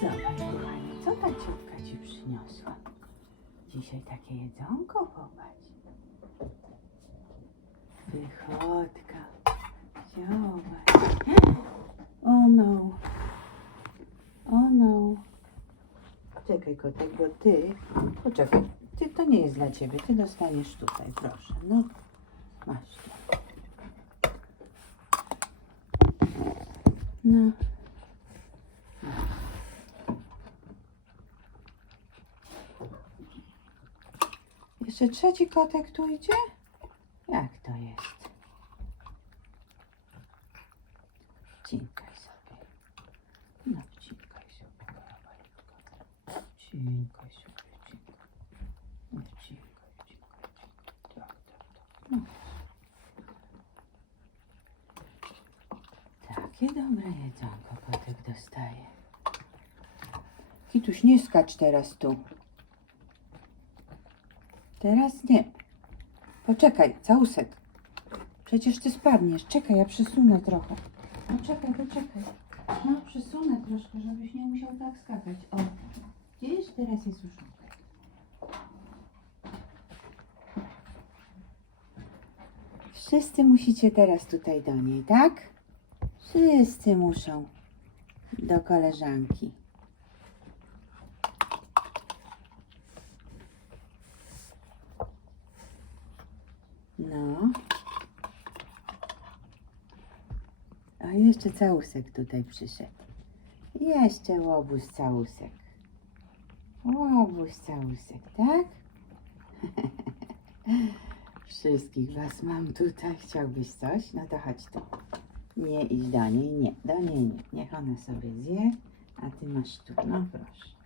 Zobacz, kochanie, co ta ciotka ci przyniosła? Dzisiaj takie jedzonko, popatrz. Wychodka. Zobacz. O no. O no. Czekaj, kotek, bo ty... Poczekaj, ty to nie jest dla ciebie. Ty dostaniesz tutaj, proszę. No, masz. No. Jeszcze trzeci kotek tu idzie? Jak to jest? Wcinkaj sobie. No, wcinkaj sobie, kawałeczko. Wcinkaj sobie, wcinkaj. No, wcinkaj, wcinkaj, wcinkaj. Tak, tak, tak. No. Takie dobre jedzonko kotek dostaje. Kituś, nie skacz teraz tu. Teraz nie. Poczekaj, całusek. Przecież ty spadniesz. Czekaj, ja przysunę trochę. No czekaj, poczekaj. No, przysunę troszkę, żebyś nie musiał tak skakać. O, widzisz? Teraz jest już. Wszyscy musicie teraz tutaj do niej, tak? Wszyscy muszą do koleżanki. No. A jeszcze całusek tutaj przyszedł. Jeszcze łobuz całusek. Łobuz całusek, tak? Wszystkich was mam tutaj. Chciałbyś coś? No to chodź tu. Nie idź do niej, nie, do niej nie. Niech ona sobie zje, a ty masz tu. No proszę.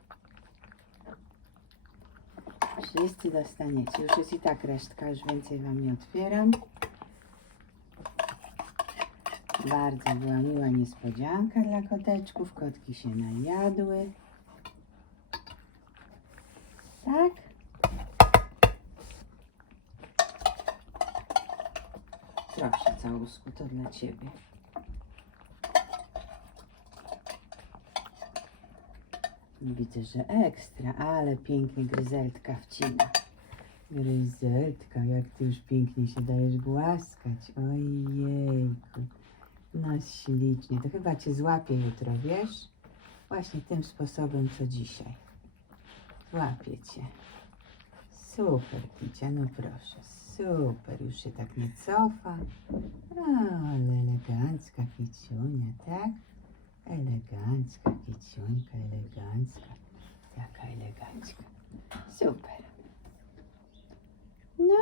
Wszyscy dostaniecie. Już jest i tak resztka, już więcej wam nie otwieram. Bardzo była miła niespodzianka dla koteczków. Kotki się najadły. Tak? Proszę, całusku, to dla ciebie. Widzę, że ekstra, ale pięknie gryzeltka wcina. Gryzeltka, jak ty już pięknie się dajesz głaskać. Ojejku. No ślicznie. To chyba cię złapię jutro, wiesz? Właśnie tym sposobem, co dzisiaj. Złapię cię. Super, Kicia, no proszę. Super, już się tak nie cofa. Ale elegancka Kiciunia, tak? Elegancka Kiciuńka, elegancka. Jaka elegancka. Super. No.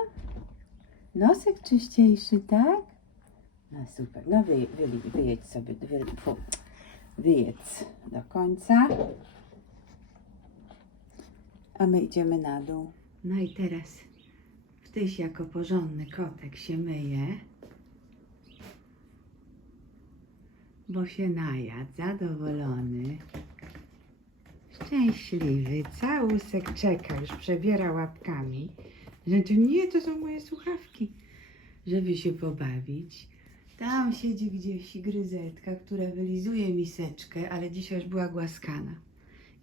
Nosek czyściejszy, tak? No super. No wy, wy, wyjedź sobie, wy, fu, wyjedz do końca. A my idziemy na dół. No i teraz Wtyś jako porządny kotek się myje, bo się najadł, zadowolony, szczęśliwy, całusek czeka, już przebiera łapkami, że to nie, to są moje słuchawki, żeby się pobawić. Tam siedzi gdzieś gryzetka, która wylizuje miseczkę, ale dzisiaj już była głaskana.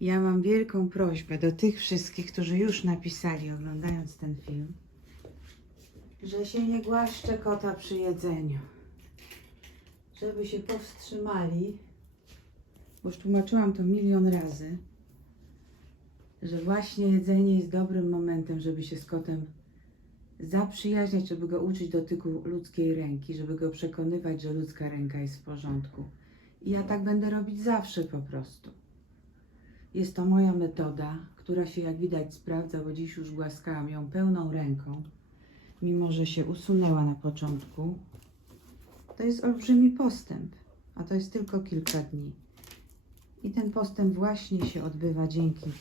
Ja mam wielką prośbę do tych wszystkich, którzy już napisali, oglądając ten film, że się nie głaszcze kota przy jedzeniu. Żeby się powstrzymali, bo już tłumaczyłam to milion razy, że właśnie jedzenie jest dobrym momentem, żeby się z kotem zaprzyjaźniać, żeby go uczyć dotyku ludzkiej ręki, żeby go przekonywać, że ludzka ręka jest w porządku. I ja tak będę robić zawsze po prostu. Jest to moja metoda, która się jak widać sprawdza, bo dziś już głaskałam ją pełną ręką mimo że się usunęła na początku, to jest olbrzymi postęp, a to jest tylko kilka dni. I ten postęp właśnie się odbywa dzięki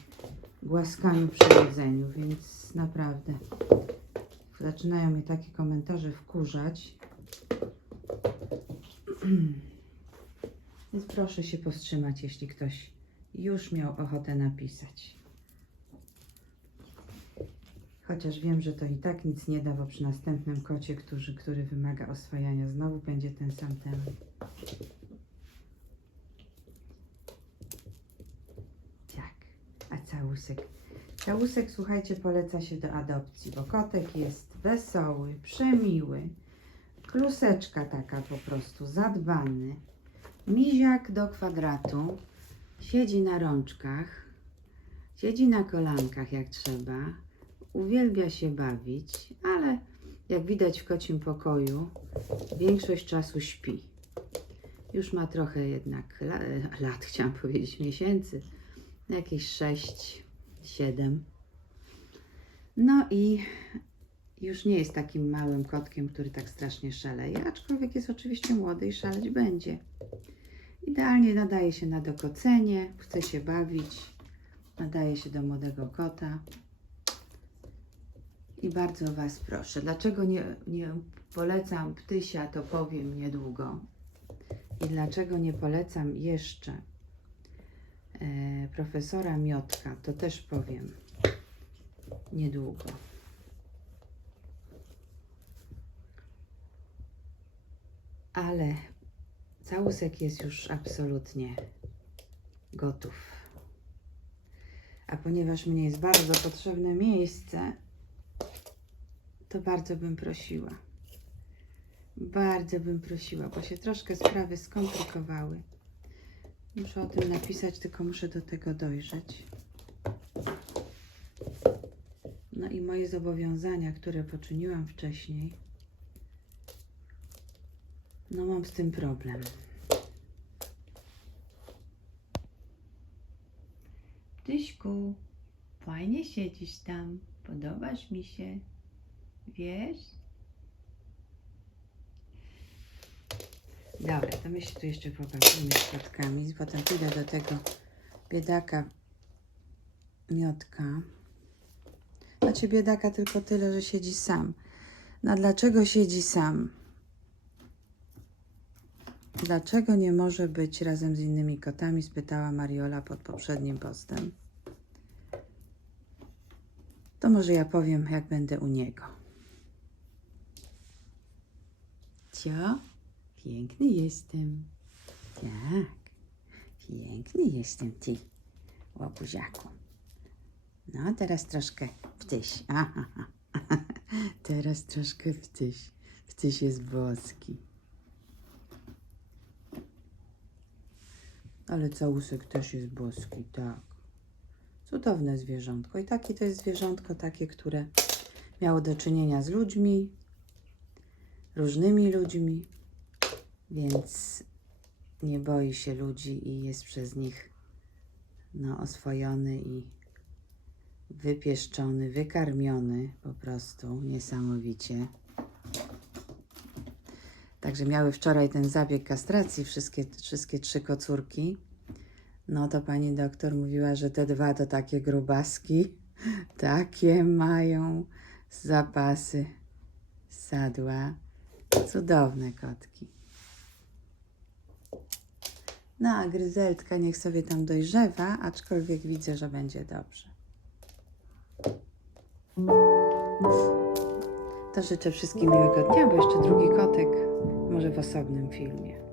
głaskaniu przy jedzeniu, więc naprawdę zaczynają mnie takie komentarze wkurzać. Więc proszę się powstrzymać, jeśli ktoś już miał ochotę napisać. Chociaż wiem, że to i tak nic nie da, bo przy następnym kocie, który, który wymaga oswajania, znowu będzie ten sam temat. A całusek? Całusek, słuchajcie, poleca się do adopcji, bo kotek jest wesoły, przemiły, kluseczka taka po prostu, zadbany, miziak do kwadratu, siedzi na rączkach, siedzi na kolankach jak trzeba, uwielbia się bawić, ale jak widać w kocim pokoju, większość czasu śpi. Już ma trochę jednak la, lat, chciałam powiedzieć, miesięcy, jakieś 6, 7. No i już nie jest takim małym kotkiem, który tak strasznie szaleje, aczkolwiek jest oczywiście młody i szaleć będzie. Idealnie nadaje się na dokocenie, chce się bawić, nadaje się do młodego kota. I bardzo Was proszę, dlaczego nie, nie polecam ptysia, to powiem niedługo. I dlaczego nie polecam jeszcze e, profesora Miotka, to też powiem niedługo. Ale całusek jest już absolutnie gotów. A ponieważ mnie jest bardzo potrzebne miejsce, to bardzo bym prosiła. Bardzo bym prosiła, bo się troszkę sprawy skomplikowały. Muszę o tym napisać, tylko muszę do tego dojrzeć. No i moje zobowiązania, które poczyniłam wcześniej, no mam z tym problem. Tyśku, fajnie siedzisz tam, podobasz mi się, wiesz? Dobra, to my się tu jeszcze pobawimy z kotkami. Potem pójdę do tego biedaka miotka. Znaczy biedaka tylko tyle, że siedzi sam. No dlaczego siedzi sam? Dlaczego nie może być razem z innymi kotami? spytała Mariola pod poprzednim postem. To może ja powiem, jak będę u niego. Cio? Piękny jestem. Tak, piękny jestem ty, łobuziaku. No, teraz troszkę ptyś. Teraz troszkę ptyś. Ptyś jest boski. Ale całusek też jest boski, tak. Cudowne zwierzątko. I takie to jest zwierzątko, takie, które miało do czynienia z ludźmi, różnymi ludźmi, więc nie boi się ludzi i jest przez nich no, oswojony i wypieszczony, wykarmiony po prostu niesamowicie. Także miały wczoraj ten zabieg kastracji, wszystkie, wszystkie trzy kocórki. No to pani doktor mówiła, że te dwa to takie grubaski, takie mają zapasy sadła. Cudowne kotki. No a gryzeltka niech sobie tam dojrzewa, aczkolwiek widzę, że będzie dobrze. To życzę wszystkim miłego dnia, bo jeszcze drugi kotek może w osobnym filmie.